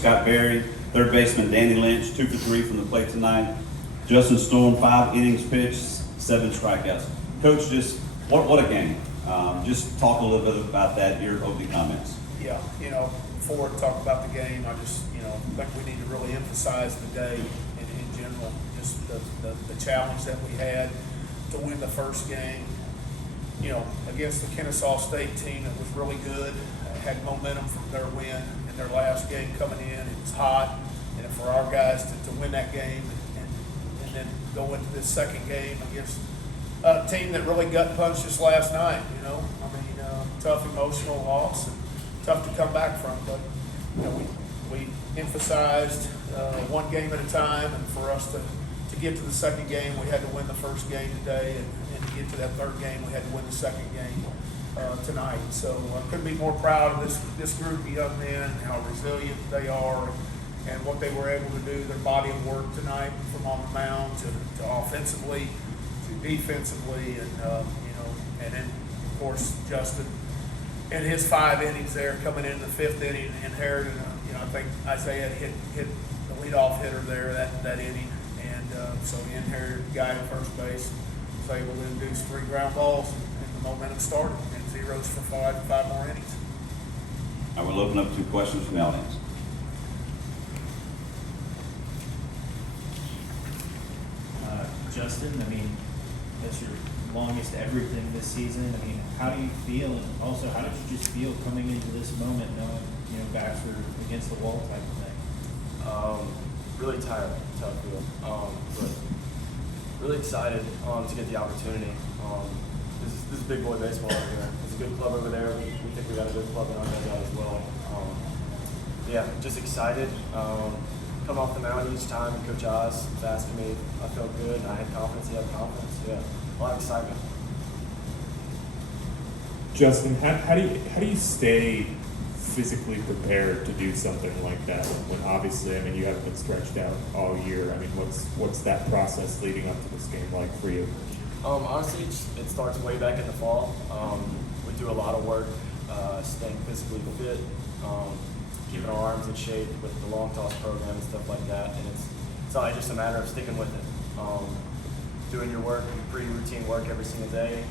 Scott Berry, third baseman Danny Lynch, 2 for 3 from the plate tonight. Justin Storm, 5 innings pitched, 7 strikeouts. Coach, just what a game. Just talk a little bit about that, your opening comments. Yeah, before we talk about the game, I just, think we need to really emphasize the day in general, just the challenge that we had to win the first game, against the Kennesaw State team that was really good, had momentum from their win in their last game coming in. It was hot, and for our guys to win that game and then go into this second game against a team that really gut punched us last night, tough emotional loss and tough to come back from, but we emphasized one game at a time, and for us to get to the second game, we had to win the first game today, and to get to that third game, we had to win the second game tonight. So I couldn't be more proud of this group of young men, how resilient they are, and what they were able to do, their body of work tonight, from on the mound to offensively, to defensively, and then of course Justin and his 5 innings there, coming in the 5th inning, inherited. I think Isaiah hit the leadoff hitter there that inning, and so he inherited the guy at first base, was able to induce 3 ground balls, and the momentum started, and 0s for 5 more innings. I will open up to questions from the audience. Justin, that's your longest everything this season. How do you feel, and also how did you just feel coming into this moment, knowing backs were against the wall type of thing? Really tired, tough feel, but really excited to get the opportunity. This is big boy baseball over here. It's a good club over there. We think we got a good club in our dugout as well. Just excited. Come off the mound each time, and Coach Oz was asking me, I felt good, and I had confidence. He had confidence. A lot of excitement. Justin, how do you stay physically prepared to do something like that when obviously, you haven't been stretched out all year? What's that process leading up to this game like for you? Honestly, it starts way back in the fall. We do a lot of work, staying physically fit, keeping our arms in shape with the long toss program and stuff like that. And it's only just a matter of sticking with it, doing your work, your pre-routine work every single day.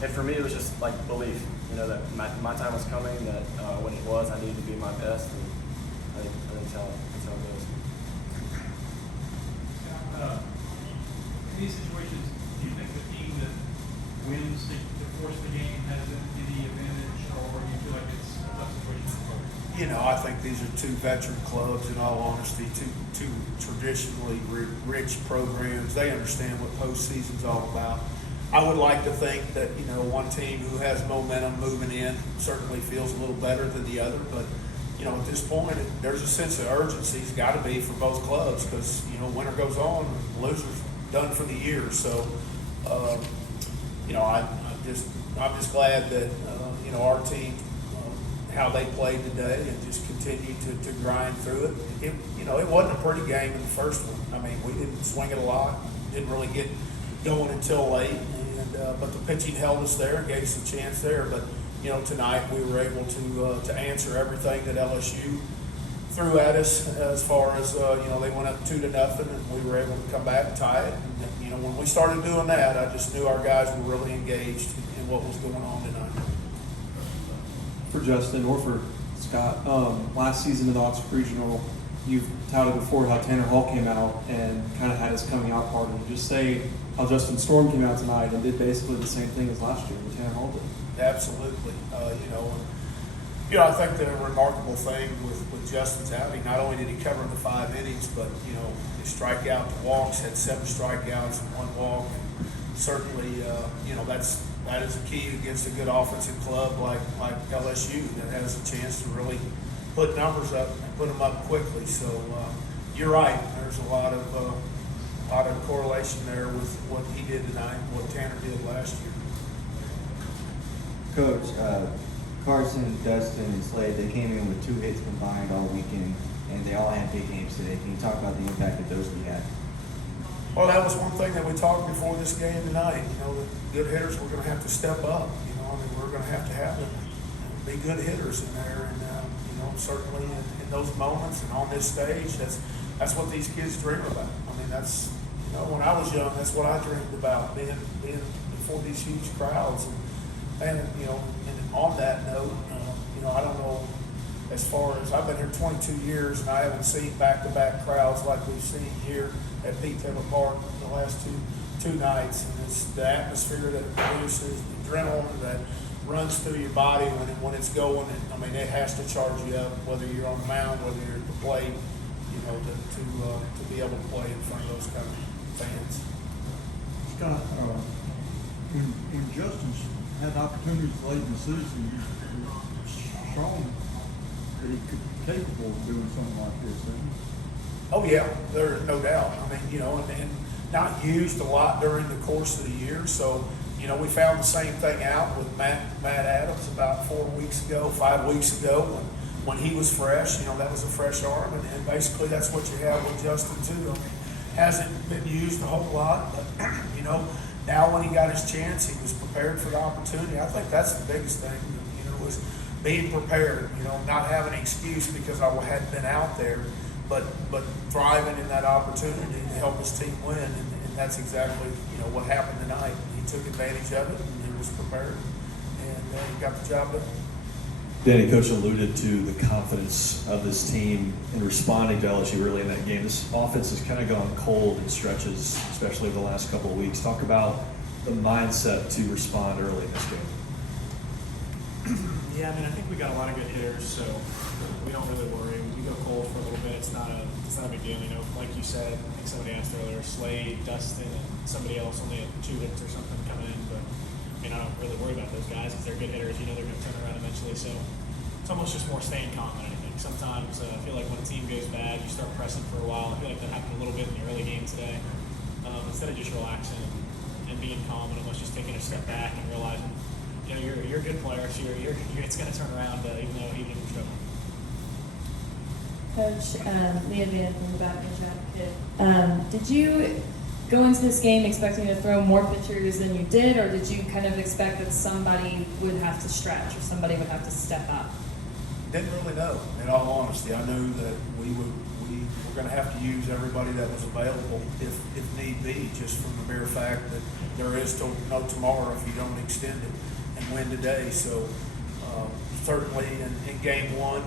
And for me, it was just like belief, that my time was coming, that when it was, I needed to be my best, and I think that's how it goes. In these situations, do you think the team that wins to force the game has any advantage, or do you feel like it's a tough situation for both? I think these are 2 veteran clubs, in all honesty, two traditionally rich programs. They understand what postseason's all about. I would like to think that, one team who has momentum moving in certainly feels a little better than the other, but, at this point, there's a sense of urgency. It's got to be for both clubs, because, winner goes on, loser's done for the year. So, I'm just glad that, our team, how they played today, and just continued to grind through it. It wasn't a pretty game in the first one. We didn't swing it a lot, didn't really get going until late, and but the pitching held us there and gave us a chance there. But tonight we were able to answer everything that LSU threw at us, as far as they went up 2-0, and we were able to come back and tie it. And when we started doing that, I just knew our guys were really engaged in what was going on tonight. For Justin or for Scott, last season in the Oxford Regional, you've touted before how Tanner Hall came out and kind of had his coming out party. Just say how Justin Storm came out tonight and did basically the same thing as last year, what Tanner Hall did. Absolutely. I think the remarkable thing with Justin's outing, not only did he cover the 5 innings, but his strikeout to walks, had 7 strikeouts and 1 walk. And certainly, that is a key against a good offensive club like LSU that has a chance to really put numbers up and put them up quickly. So you're right. There's a lot of correlation there with what he did tonight and what Tanner did last year. Coach, Carson, Dustin, and Slade, they came in with 2 hits combined all weekend, and they all had big games today. Can you talk about the impact that those two had? Well, that was one thing that we talked before this game tonight. The good hitters were going to have to step up. We're going to have them be good hitters in there. And certainly in those moments and on this stage, that's what these kids dream about. I mean, that's, when I was young, that's what I dreamed about, being before these huge crowds. And on that note, I don't know, as far as, I've been here 22 years and I haven't seen back-to-back crowds like we've seen here at Pete Taylor Park the last two nights. And it's the atmosphere that it produces, the adrenaline that runs through your body when it's going. And, I mean, it has to charge you up, whether you're on the mound, whether you're at the plate, to be able to play in front of those kind of fans. Scott, when Justin's had opportunities late in the season, you've shown that he could be capable of doing something like this, hasn't he? Oh yeah, there's no doubt. I mean, and not used a lot during the course of the year. So, we found the same thing out with Matt Adams about 5 weeks ago when he was fresh. That was a fresh arm, and basically that's what you have with Justin too. I mean, hasn't been used a whole lot, but now when he got his chance, he was prepared for the opportunity. I think that's the biggest thing. Was being prepared. Not having an excuse because I hadn't been out there, but thriving in that opportunity to help his team win, and that's exactly what happened tonight. He took advantage of it, and he was prepared, and he got the job done. Danny, Coach alluded to the confidence of this team in responding to LSU early in that game. This offense has kind of gone cold in stretches, especially the last couple of weeks. Talk about the mindset to respond early in this game. Yeah, I think we got a lot of good hitters, so we don't really worry. We go cold for a little bit. It's not a big deal. Like you said, I think somebody asked earlier, Slade, Dustin, and somebody else only had 2 hits or something coming in. But I don't really worry about those guys because they're good hitters. They're going to turn around eventually. So it's almost just more staying calm than anything. Sometimes I feel like when a team goes bad, you start pressing for a while. I feel like that happened a little bit in the early game today. Instead of just relaxing and being calm and almost just taking a step back and realizing, you're a good player, so it's going to turn around even if you're struggling. Coach, Leah Van from the Backbench Advocate. Did you go into this game expecting to throw more pitchers than you did, or did you kind of expect that somebody would have to stretch or somebody would have to step up? Didn't really know, in all honesty. I knew that we were going to have to use everybody that was available if need be, just from the mere fact that there is no tomorrow if you don't extend it and win today. So certainly in game one,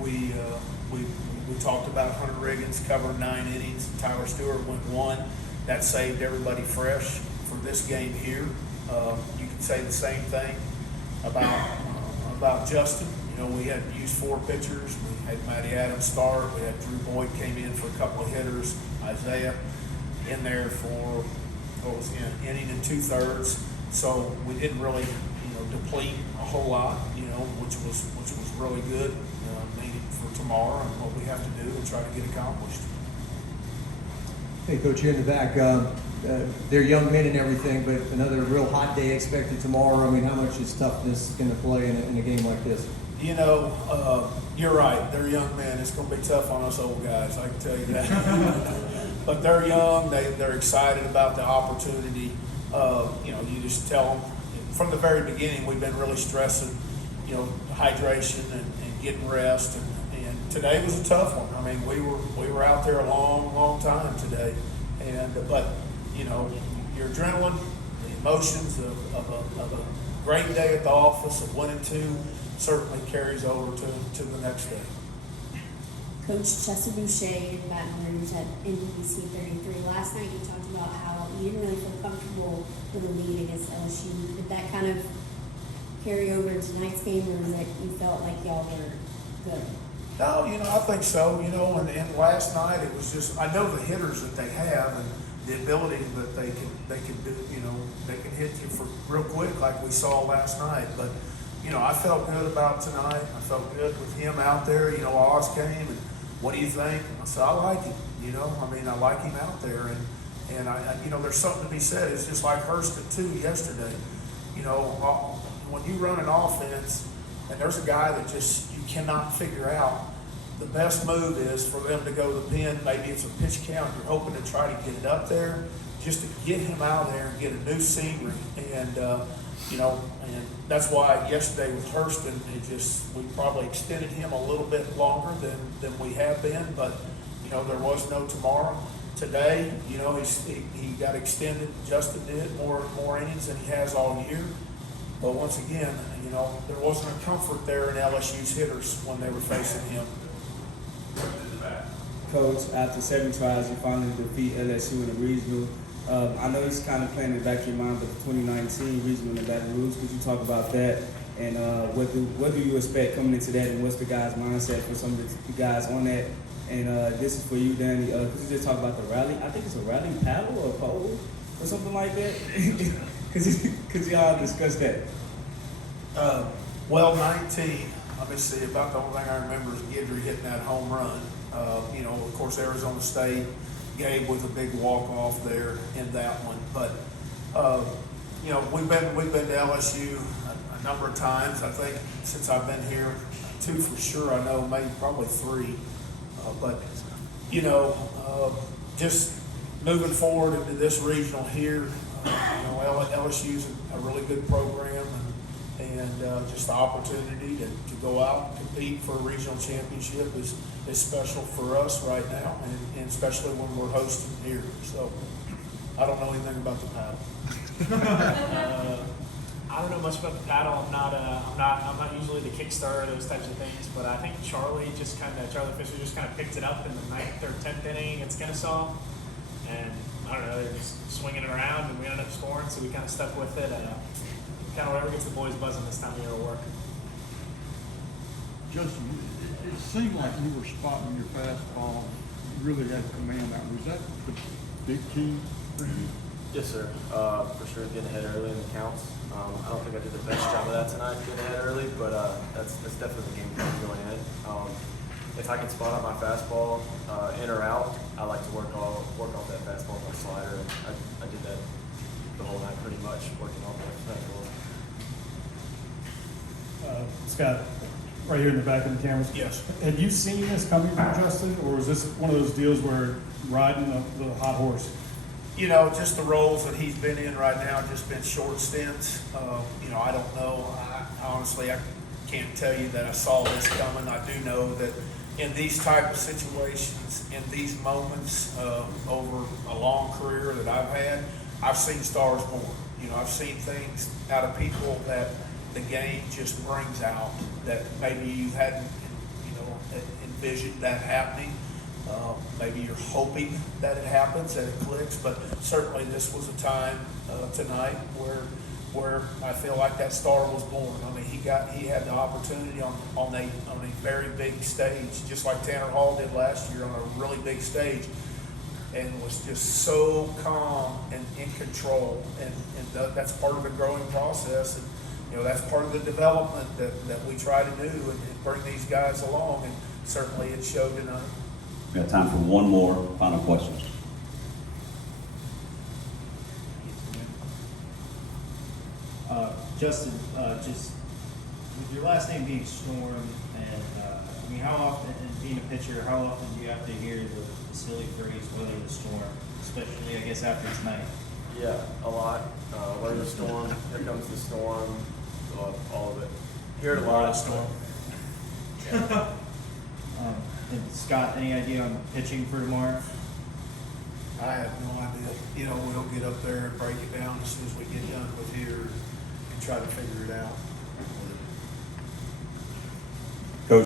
we talked about Hunter Riggins covering 9 innings. Tyler Stewart went 1. That saved everybody fresh for this game here. You could say the same thing about Justin. We had used 4 pitchers. We had Matty Adams start. We had Drew Boyd came in for a couple of hitters. Isaiah in there for an inning and 2/3. So we didn't really deplete a whole lot, which was really good, maybe for tomorrow and what we have to do and try to get accomplished. Hey, Coach, here in the back, they're young men and everything, but another real hot day expected tomorrow. How much is toughness going to play in a game like this? You're right. They're young men. It's going to be tough on us old guys, I can tell you that. But they're young. They're excited about the opportunity. You just tell them from the very beginning we've been really stressing, hydration and getting rest. And today was a tough one. We were out there a long time today. But your adrenaline, the emotions of a great day at the office of 1-2 certainly carries over to the next day. Coach Chester Boucher in Baton Rouge at NBC 33. Last night you talked about how you didn't really feel comfortable with a lead against LSU. Did that kind of carry over to tonight's game, or was it you felt like y'all were good? No, I think so. And last night it was just, I know the hitters that they have and the ability that they can do. They can hit you for real quick like we saw last night. But I felt good about tonight. I felt good with him out there. Oz came and, what do you think? I said, I like him. I like him out there. And I there's something to be said. It's just like Hurston too yesterday. When you run an offense and there's a guy that just you cannot figure out, the best move is for them to go to the pin. Maybe it's a pitch count. You're hoping to try to get it up there, just to get him out there and get a new scenery. And you know, and that's why yesterday with Hurston, we probably extended him a little bit longer than we have been, but, you know, there was no tomorrow. Today, you know, he got extended, Justin did, more innings than he has all year. But once again, you know, there wasn't a comfort there in LSU's hitters when they were facing him. Coach, after 7 tries, you finally defeat LSU in the regional. I know it's kind of playing in the back of your mind, but the 2019 regional in Baton Rouge, could you talk about that? And what do you expect coming into that, and what's the guys' mindset for some of the guys on that? And this is for you, Danny. Could you just talk about the rally? I think it's a rally paddle or pole or something like that. Could y'all discuss that? Well, 19, let me see, about the only thing I remember is Guidry hitting that home run. You know, of course, Arizona State, Gabe with a big walk-off there in that one. But, you know, we've been to LSU a number of times. I think since I've been here, 2 for sure, I know, maybe probably 3. But, you know, just moving forward into this regional here, you know, LSU's a really good program, and just the opportunity to go out and compete for a regional championship is special for us right now, and especially when we're hosting here. So I don't know anything about the paddle. I don't know much about the paddle. I'm not usually the kickstarter of those types of things, but I think Charlie Fisher just kind of picked it up in the 9th or 10th inning against Kennesaw, and I don't know, they're just swinging it around, and we ended up scoring, so we kind of stuck with it. Kind of whatever gets the boys buzzing this time of year will work. Justin, it seemed like you were spotting your fastball. You really had command out. Was that the big key for you? Yes, sir. For sure, getting ahead early in the counts. I don't think I did the best job of that tonight, getting ahead early, but that's definitely the game plan going in. If I can spot out my fastball in or out, I like to work off that fastball with my slider, and I did that the whole night pretty much, working on the fastball. Scott, right here in the back of the cameras. Yes. Had you seen this coming from Justin, or was this one of those deals where riding the hot horse? You know, just the roles that he's been in right now, just been short stints. You know, I don't know. Honestly, I can't tell you that I saw this coming. I do know that in these type of situations, in these moments, over a long career that I've had, I've seen stars born. You know, I've seen things out of people that the game just brings out that maybe you hadn't, you know, envisioned that happening. Maybe you're hoping that it happens, that it clicks, but certainly this was a time tonight where I feel like that star was born. I mean, he had the opportunity on a very big stage, just like Tanner Hall did last year on a really big stage, and was just so calm and in control. And that's part of the growing process. And, you know, that's part of the development that we try to do and bring these guys along. And certainly it showed tonight. We got time for one more final question. Justin, just with your last name being Storm, and I mean, how often, and being a pitcher, how often do you have to hear the silly phrase "weather the storm," especially, I guess, after tonight? Yeah, a lot. Weather the storm, here comes the storm, all of it. Hear it a lot. Storm. And Scott, any idea on pitching for tomorrow? I have no idea. You know, we'll get up there and break it down as soon as we get done with here and try to figure it out.